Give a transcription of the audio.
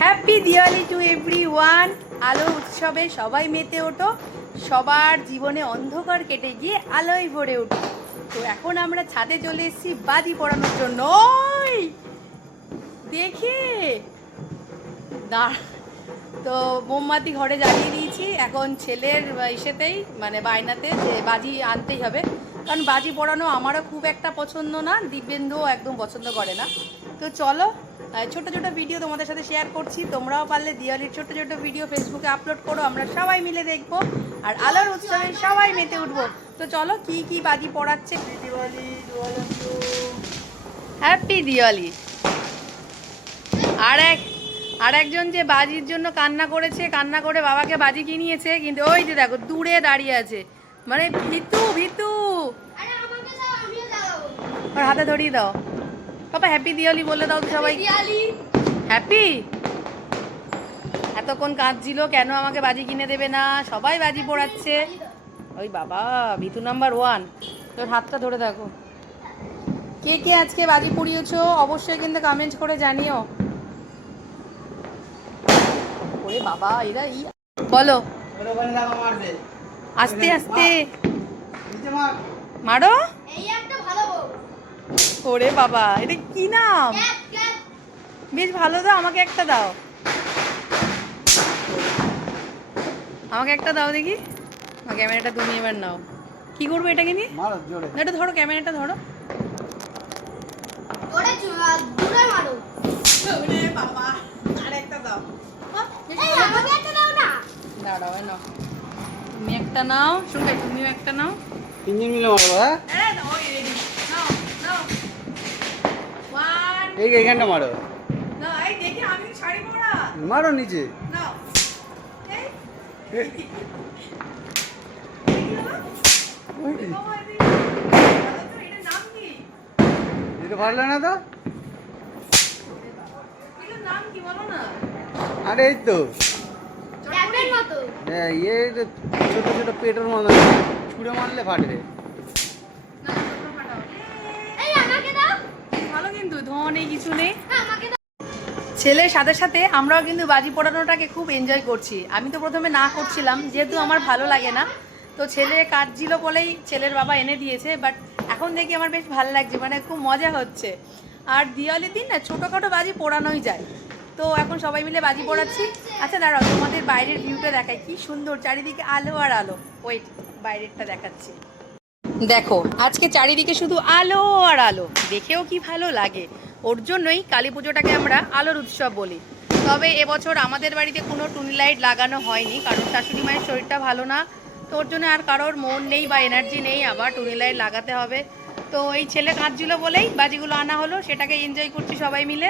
Happy Diwali to everyone. আলো উৎসবে সবাই মেতে ওঠো, সবার জীবনে অন্ধকার কেটে গিয়ে আলোয় ভরে ওঠো। তো এখন আমরা ছাদে চলে এসেছি বাজি পোড়ানোর জন্য। ওই দেখে দাঁড়, তো মোমবাতি ঘরে জ্বালিয়ে দিয়েছি। এখন ছেলের ইসেতেই মানে বায়নাতে যে বাজি আনতেই হবে, কারণ বাজি পোড়ানো আমারও খুব একটা পছন্দ না, দিব্যেন্দুও একদম পছন্দ করে না। তো চলো ছোট ছোট ভিডিও তোমাদের সাথে শেয়ার করছি, তোমরাও পারলে দিওয়ালির ছোট ছোট ভিডিও ফেসবুকে আপলোড করো, আমরা সবাই মিলে দেখবো আর আলোর উৎসবে সবাই মেতে উঠবো। তো চলো কি কি বাজি পড়াচ্ছে। হ্যাপি দিওয়ালি। আর একজন যে বাজির জন্য কান্না করেছে, কান্না করে বাবাকে বাজি কিনিয়েছে, কিন্তু ওই যে দেখো দূরে দাঁড়িয়ে আছে, মানে ভিতু ভিতু। ওর হাতে ধরিয়ে দাও বাবা, হ্যাপি দিওয়ালি বলে দাও তো সবাই। হ্যাপি। এতক্ষণ কাঁদছিল কেন আমাকে বাজি কিনে দেবে না, সবাই বাজি পোড়াচ্ছে। ওই বাবা ভিতু নাম্বার 1, তোর হাতটা ধরে দেখো। কে কে আজকে বাজি পুড়িয়েছো অবশ্যই কিন্তু কমেন্ট করে জানিও। ওরে বাবা এরা বলো আস্তে আস্তে মারো। ওরে বাবা এটা কি নাম, বেশ ভালো দাও, আমাকে একটা দাও, আমাকে একটা দাও দেখি। ক্যামেরাটা তুমি এবার নাও, কি করবো এটাকে নিয়ে? এটা ধরো, ক্যামেরাটা ধরো। বাবা আর একটা দাও, দাঁড়াও নাও, তুমি একটা নাও, শুনবে তুমিও একটা নাও, তিনজন মিলে মারবো। হ্যাঁ এই এইখানটা মারো, মারো নিচে। এটা পারলে না তো? আরে এই তো ইয়ে ছোট ছোট পেটের মতো ছুঁড়ে মারলে ফাটবে। ভালো কিন্তু ধোঁয়া নেই, কিছু নেই। ছেলের সাথে সাথে আমরাও কিন্তু বাজি পোড়ানোটাকে খুব এনজয় করছি। আমি তো প্রথমে না করছিলাম, যেহেতু আমার ভালো লাগে না, তো ছেলে কাটছিল বলেই ছেলের বাবা এনে দিয়েছে। বাট এখন দেখি আমার বেশ ভালো লাগছে, মানে খুব মজা হচ্ছে। আর দিওয়ালির দিন না ছোটোখাটো বাজি পোড়ানোই যায়, তো এখন সবাই মিলে বাজি পোড়াচ্ছি। আচ্ছা দাঁড়াও, তোমাদের বাইরের ভিউটা দেখাই, কি সুন্দর চারিদিকে আলো আর আলো। ওয়েট, বাইরেরটা দেখাচ্ছি। দেখো আজকে চারিদিকে শুধু আলো আর আলো, দেখেও কি ভালো লাগে। ওর জন্যই কালী পুজোটাকে আমরা আলোর উৎসব বলি। তবে এবছর আমাদের বাড়িতে কোনো টুনি লাইট লাগানো হয়নি, কারণ শাশুড়ি মায়ের শরীরটা ভালো না, তো ওর জন্য আর কারোর মন নেই বা এনার্জি নেই আবার টুনি লাইট লাগাতে হবে। তো এই ছেলে কাঁদছিল বলেই বাজিগুলো আনা হলো, সেটাকে এনজয় করছি সবাই মিলে।